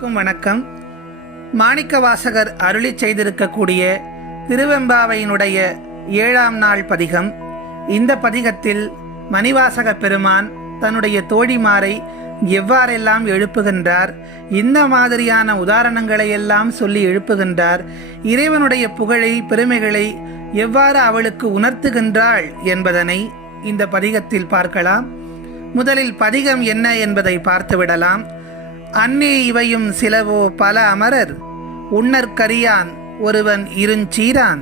அனைவருக்கும் வணக்கம். மாணிக்க வாசகர் அருளி செய்திருக்கக்கூடிய திருவெம்பாவையினுடைய ஏழாம் நாள் பதிகம். இந்த பதிகத்தில் மணிவாசக பெருமான் தன்னுடைய தோழிமாரை எவ்வாறெல்லாம் எழுப்புகின்றார் இந்த மாதிரியான உதாரணங்களை எல்லாம் சொல்லி எழுப்புகின்றார் இறைவனுடைய புகழை பெருமைகளை எவ்வாறு அவளுக்கு உணர்த்துகின்றாள் என்பதனை இந்த பதிகத்தில் பார்க்கலாம். முதலில் பதிகம் என்ன என்பதை பார்த்துவிடலாம். அன்னே இவையும் சிலவோ பல அமரர். உன்னற்கரியான் ஒருவன் இருஞ்சீரான்.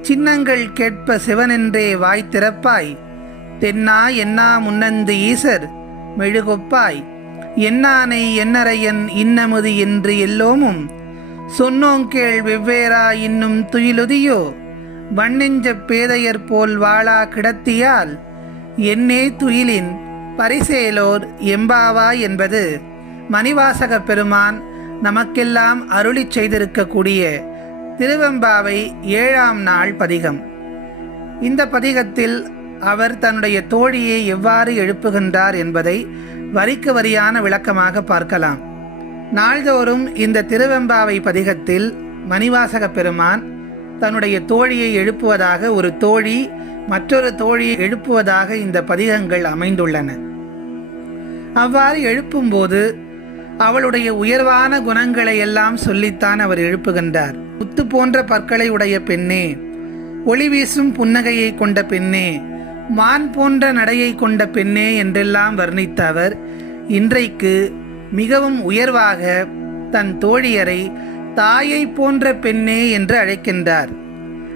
சின்னங்கள் கேட்ப சிவனென்றே வாய் திறப்பாய். தென்னா என்னா முன்னந்து ஈசர் மெழுகொப்பாய். என்னானை என்னரையன் இன்னமுது என்று எல்லோமும். சொன்னோங்கேள் வெவ்வேறா இன்னும் துயிலுதியோ? வண்ணெஞ்ச பேதையர் போல் வாழா கிடத்தியால்? என்னே துயிலின் பரிசேலோர் எம்பாவா என்பது. மணிவாசக பெருமான் நமக்கெல்லாம் அருளிச் செய்திருக்கக்கூடிய திருவெம்பாவை ஏழாம் நாள் பதிகம். இந்த பதிகத்தில் அவர் தன்னுடைய தோழியை எவ்வாறு எழுப்புகின்றார் என்பதை வரிக்கு வரியான விளக்கமாக பார்க்கலாம். நாள்தோறும் இந்த திருவெம்பாவை பதிகத்தில் மணிவாசக பெருமான் தன்னுடைய தோழியை எழுப்புவதாக ஒரு தோழி மற்றொரு தோழியை எழுப்புவதாக இந்த பதிகங்கள் அமைந்துள்ளன. அவ்வாறு எழுப்பும்போது அவளுடைய உயர்வான குணங்களை எல்லாம் சொல்லித்தான் அவர் எழுப்புகின்றார். முத்து போன்ற பற்களை உடைய பெண்ணே ஒளி வீசும் புன்னகையை கொண்ட பெண்ணே மான் போன்ற நடையை கொண்ட பெண்ணே என்றெல்லாம் வர்ணித்த அவர் இன்றைக்கு மிகவும் உயர்வாக தன் தோழியரை தாயை போன்ற பெண்ணே என்று அழைக்கின்றார்.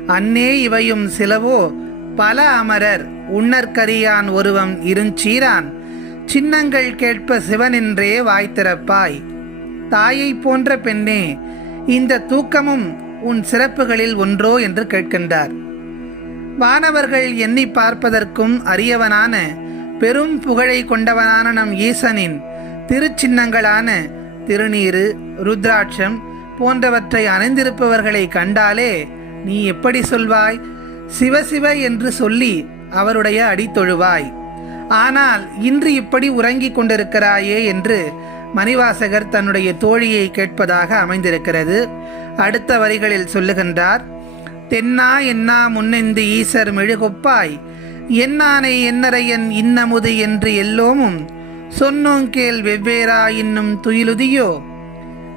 அன்னே இவையும் சிலவோ பல அமரர் உன்னற்கரியான் ஒருவன் இருஞ்சீரான் சின்னங்கள் கேட்ப சிவனென்றே வாய்த்திறப்பாய் தாயை போன்ற பெண்ணே இந்த தூக்கமும் உன் சிறப்புகளில் ஒன்றோ என்று கேட்கின்றார். வானவர்கள் எண்ணி பார்ப்பதற்கும் அரியவனான பெரும் புகழை கொண்டவனான நம் ஈசனின் திருச்சின்னங்களான திருநீரு ருத்ராட்சம் போன்றவற்றை அணிந்திருப்பவர்களை கண்டாலே நீ எப்படி சொல்வாய்? சிவசிவ என்று சொல்லி அவருடைய அடித்தொழுவாய் ஆனால் இன்று இப்படி உறங்கிக் கொண்டிருக்கிறாயே என்று மணிவாசகர் தன்னுடைய தோழியை கேட்பதாக அமைந்திருக்கிறது. அடுத்த வரிகளில் சொல்லுகின்றார் தென்னா என்னா முன்னெந்து ஈசர் மெழுகொப்பாய் என்னானை என்னரையன் இன்னமுது என்று எல்லோமும் சொன்னோங்கேல் வெவ்வேறா இன்னும் துயிலுதியோ?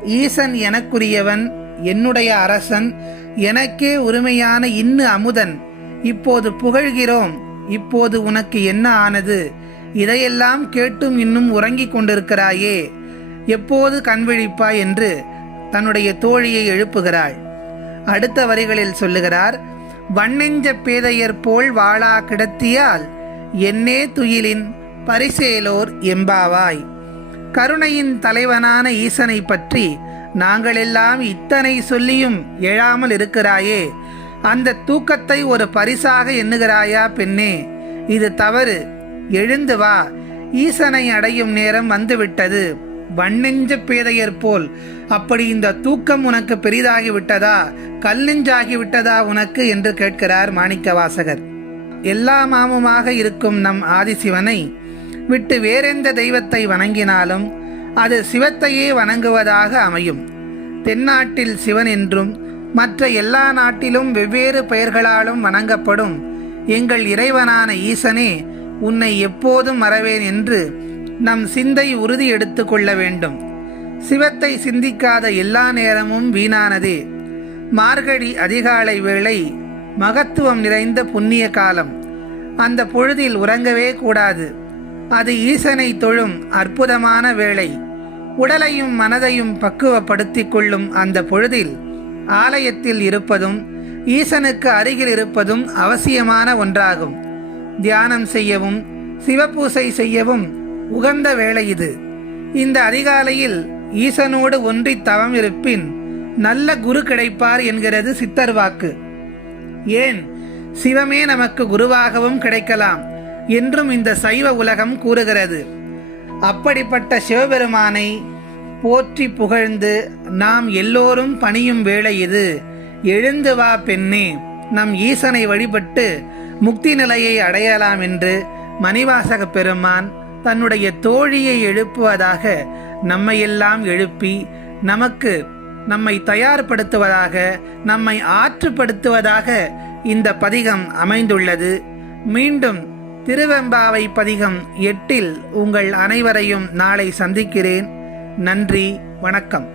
ஈசன் எனக்குரியவன் என்னுடைய அரசன் எனக்கே உரிமையான இன்னு அமுதன் இப்போது புகழ்கிறோம் இப்போது உனக்கு என்ன ஆனது? இதையெல்லாம் கேட்டும் இன்னும் உறங்கிக் கொண்டிருக்கிறாயே. எப்போது கண்விழிப்பாய் என்று தன்னுடைய தோழியை எழுப்புகிறாள். அடுத்த வரிகளில் சொல்லுகிறார் வண்ணெஞ்ச பேதையர் போல் வாழா கிடத்தியால் என்னே துயிலின் பரிசேலோர் எம்பாவாய். கருணையின் தலைவனான ஈசனை பற்றி நாங்களெல்லாம் இத்தனை சொல்லியும் எழாமல் இருக்கிறாயே. அந்த தூக்கத்தை ஒரு பரிசாக எண்ணுகிறாயா பெண்ணே? இது தவறு. எழுந்து வா. ஈசனை அடையும் நேரம் வந்துவிட்டது. வண்ணெஞ்ச பேதையர் போல். அப்படி இந்த தூக்கம் உனக்கு பெரிதாகி விட்டதா கல்லெஞ்சாகி விட்டதா உனக்கு? என்று கேட்கிறார் மாணிக்கவாசகர். எல்லா மாமுமாக இருக்கும் நம் ஆதிசிவனை விட்டு வேறெந்த தெய்வத்தை வணங்கினாலும் அது சிவத்தையே வணங்குவதாக அமையும். தென்னாட்டில் சிவன் என்றும் மற்ற எல்லா நாட்டிலும் வெவ்வேறு பெயர்களாலும் வணங்கப்படும். எங்கள் இறைவனான ஈசனே உன்னை எப்போதும் மறவேன் என்று நம் சிந்தை உறுதி எடுத்து கொள்ள வேண்டும். சிவத்தை சிந்திக்காத எல்லா நேரமும் வீணானதே. மார்கழி அதிகாலை வேளை மகத்துவம் நிறைந்த புண்ணிய காலம். அந்த பொழுதில் உறங்கவே கூடாது. அது ஈசனை தொழும் அற்புதமான வேளை. உடலையும் மனதையும் பக்குவப்படுத்திக் கொள்ளும் அந்த பொழுதில் ஆலயத்தில் இருப்பதும் ஈசனுக்கு அருகில் இருப்பதும் அவசியமான ஒன்றாகும். தியானம் செய்யவும் சிவபூசை செய்யவும் உகந்த வேளை இது. இந்த அதிகாலையில் ஈசனோடு ஒன்றி தவம் இருப்பின் நல்ல குரு கிடைப்பார் என்கிறது சித்தர் வாக்கு. ஏன்? சிவமே நமக்கு குருவாகவும் கிடைக்கலாம் என்றும் இந்த சைவ உலகம் கூறுகிறது. அப்படிப்பட்ட சிவபெருமானை போற்றி புகழ்ந்து நாம் எல்லோரும் பணியும் வேலை இது. எழுந்து வா பெண்ணே நம் ஈசனை வழிபட்டு முக்தி நிலையை அடையலாம் என்று மணிவாசக பெருமான் தன்னுடைய தோழியை எழுப்புவதாக நம்மையெல்லாம் எழுப்பி நமக்கு நம்மை தயார்படுத்துவதாக நம்மை ஆற்றுப்படுத்துவதாக இந்த பதிகம் அமைந்துள்ளது. மீண்டும் திருவெம்பாவை பதிகம் எட்டில் உங்கள் அனைவரையும் நாளை சந்திக்கிறேன். நன்றி வணக்கம்.